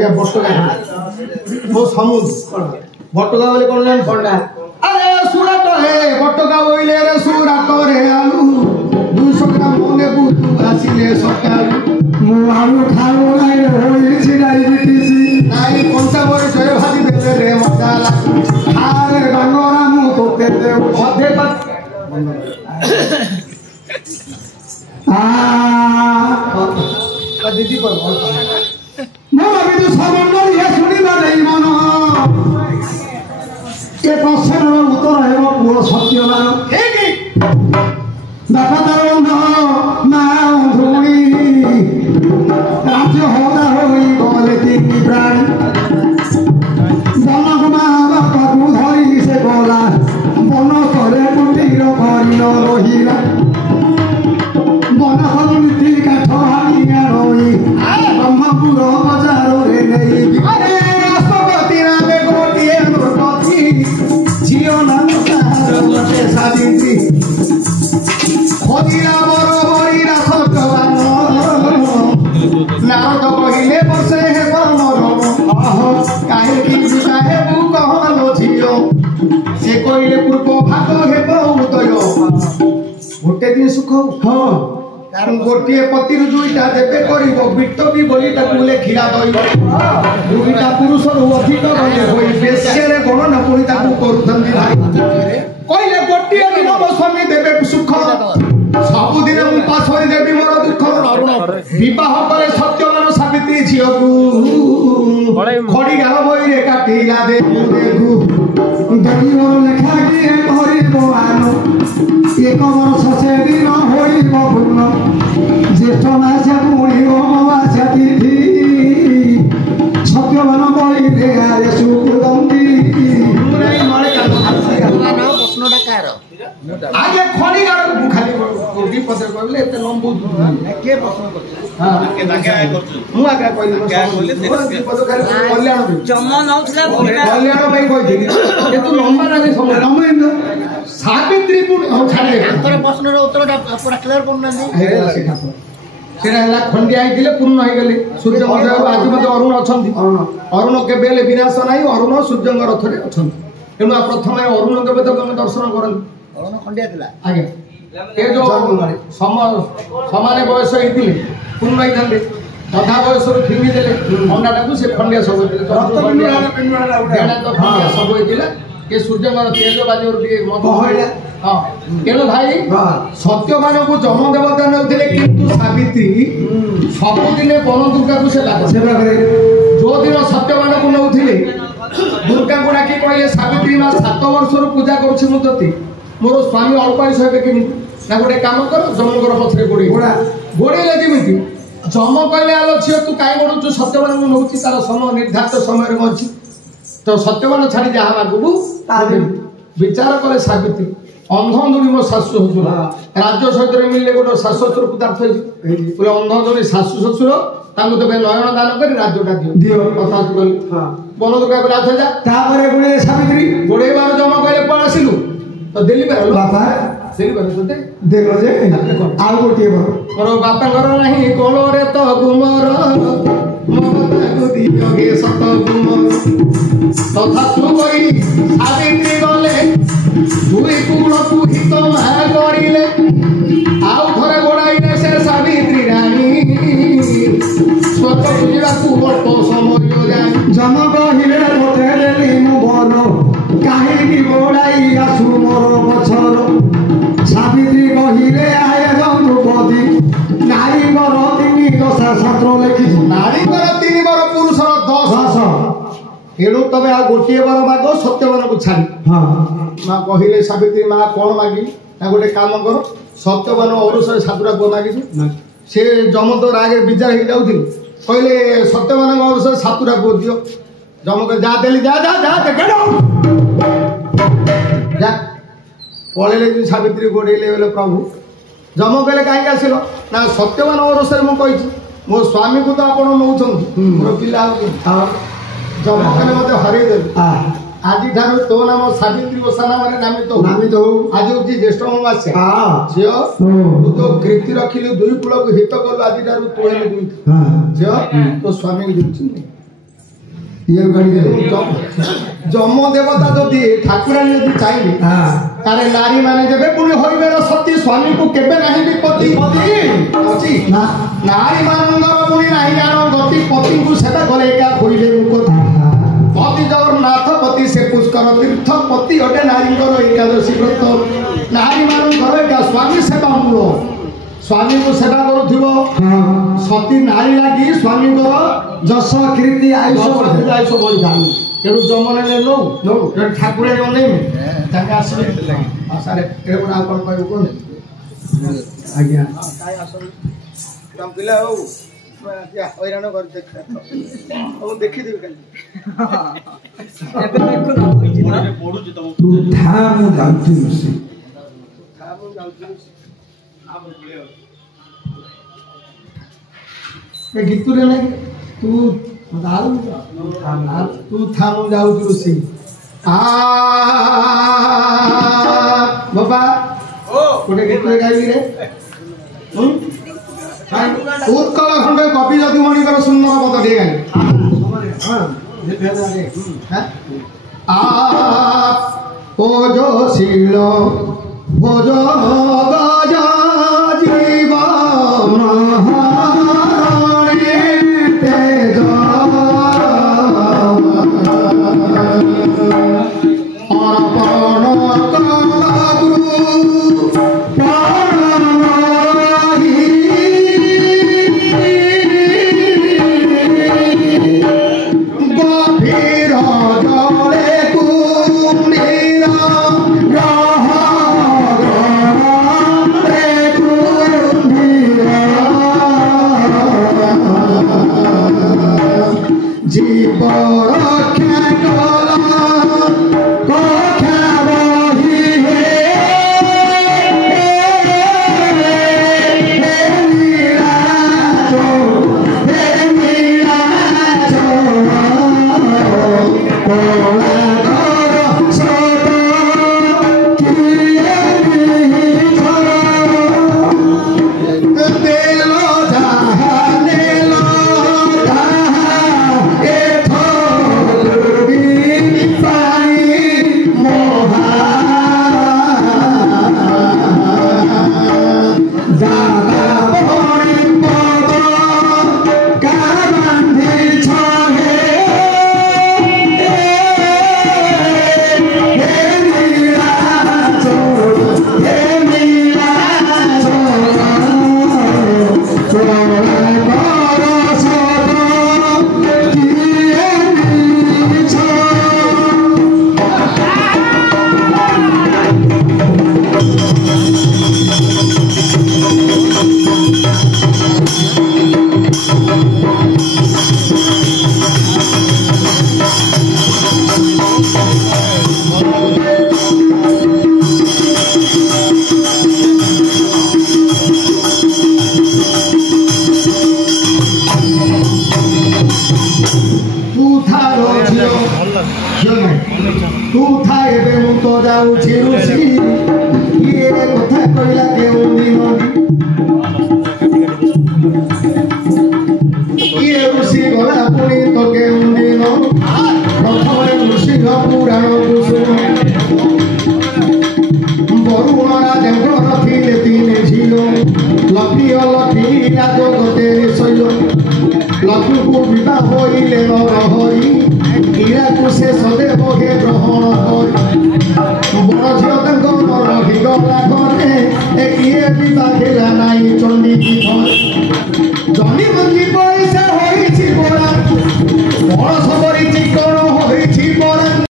आगे बटका मो समुद्र बटका बोले कौन लाइन पंडा अरे सुराट हे बटका बोले रे सुराट रे आलू 200 ग्राम मने बुतु आसिले सकाळू मु आलू खाऊ नाही होई छि डायबिटीज नाही कोणता बरस हे भाजी देले रे मसाला अरे गंगोरा मु तोते दे अधे बात दीदी पर मैं अभी तो समंदर ये सुनिबा नहीं मनो ये प्रश्न उत्तर है वो पूरा सत्यवान ठीक बापा दरंग मा धुई राज्य होदा होई बोले तीन प्राणी जनक मा बापा को धरी से बोला बन करे कुटीर करिल रहिला बन नीति काठ हानिया रही ब्रह्मपुर बजार रे नहीं अरे राष्ट्रपति नामे गोटिए नृपति झियो नाम तार गोटे सावित्री खोजिला बरबरीरा सत्यवान नारद कहिले बसे हे बनरम काहेकि बिना हेबु कहलो झियो से कहिले पूर्व भाग हेब उदय गोटे दिन सुख हाँ कारण गोटे पति दुईटा देवे कर बिट भी बोली खीरा दई दुईटा पुरुष अधिक बेसिया गणना पुणी भाई कहले गोटे दिन मो स्वामी देवे सुख सबुदिन उपास देवी मोर दुख बह कले सत्यवान सावित्री झील को खड़ीगाल बही काटिला देखू लेखा किए भगवान एक वर्ष से दिन पूर्ण ज्येष्ठ मासा पुणी अमावास्या तिथि सत्यवान बही आगे सुकृदंती आगे खड़ीगाल खाली पत्र कहले एते लंबू के प्रश्न सावित्री खंडिया पूर्ण हो गले सूर्य आज मत अरुण अच्छा अरुण केवे विनाश ना अरुण सूर्य रथ में अच्छा तेणु प्रथम अरुण के दर्शन कर अरुण खंडिया आगे ये जो समान बयस होते पूर्ण होते अधा बयस फिंगी देले अंडाटा को से खंडिया सब सब होता ये सूर्य तेज बाजी हाँ तेणु भाई सत्यवान को जम देवता नौले किंतु सावित्री सबुदिन बन दुर्गा को सेवा जो दिन सत्यवान को नौले दुर्गा को डाकी कहले सावित्री माँ 7 वर्ष पूजा करुँच मोर स्वामी अल्प आयुष हे कि ना गोटे कम कर जमकर पछरे गोड़े गोड़े जमी जम कहले आलो झील तू कहीं गोड़ू सत्यवान को नौ तार समय निर्धारित समय अच्छी तो सत्यवान छाड़ी जहाँ मागू विचार कले सावित्री अंधंधुणी मो शाशु शशुर राज्य सहित मिलले गोटे शाशु शशुर पदार्थ बोले अंधंधुणी शाशु शशुर तेज नयन दान कर राज्यटा दियो कथा गली बन दुर्गा को राज जा गोड़े सावित्री गोड़े बार जम कहले कौन आसिलु तो दिल्ली पे बापा दिल्ली पे तोते देखो जे आ गोटे मोर बापा घर नाही कोलो रे तो गुमर ममता को दियो गे सत गुमर तथा तू करी सावित्री गले दुई कुल को हित मा करिले आउ थरे गोड़ाइले से सावित्री रानी स्वत बुझिबा को बट समय जाय जम कहिले मते देली मु बन काहेकि गोड़ाई आसु मोर पछर सावित्री कहिले आय द्रौपदी नारी बर 3 दशा शास्त्र लिखि नारी बर 3 बर पुरुष 10 एणु तबे आ गोटे बार माग सत्यवान को छाड़ी हाँ माँ कहले सावित्री माँ कौन मागी ना गोटे काम कर सत्यवान औरसर सातुरा पुआ मागी से जम तो आगे विचार हो जाऊँ कहले सत्यवान औरसर सातुरा पुआ दियो जम कर जा देली जा जा जा जा पलैले सावित्री गोड़े बोले प्रभु जम कहले कहीं आसिल ना सत्यवान औरसर मुझे मो स्वामी को तो आप नौ मोर पिला जम कहले मत हरई देवी आज ठार तो नाम सावित्री ओषा नाम नामित हो आज हूँ ज्येष्ठ अमावास्या झील तू जो कृति रखिलु दुई कूल को हित कलु आज ठार तोड़े झील तो स्वामी को ये गाड़ी दे जम देवता जदि ठाकुराणी जदि चाहिए तारे नारी माने जबे पुणी होइबे सती स्वामी को केबे नाही भी पति अछि ना नारी मानंगर पुणी नाही जानो गति पति को सेवा करे का होइबे मुको पति जगन्नाथ पति से पुष्कर तीर्थ पति अटे नारी कर एकादशी व्रत नारी मानंगर का स्वामी सेवा मूल स्वामी को सेवा करुथिबो सती नारी लागी स्वामी को जस कीर्ति आयुष बढ़ी जानी तेणु जमने ले नो ठाकुर नहीं आसवे सारे कौन आप कौन आज्ञा पिला हो हईराण कर देखी गीत तू तू थामू जाऊ ऋषि बाबा गोटे गीत गाइबी रे उत्कल खंड कवि यदुमणिकर सुंदर पद टे गाई भोज शील भोज गज जीव तू था एबे मु तो जाऊ ऋषि ये कथा कहला केउ दिन ये ऋषि गला पुनी तो केउ दिन प्रथम ऋषि पुराण कुसुम बरुण राजेन्द्र थिले तीन झिलो लक्ष्मी लक्ष्मी राज गते शैल लक्ष्मी को विवाह होइले नरहरि ईरा को से सदैव हे ग्रहण कर बड़ झियो रही गला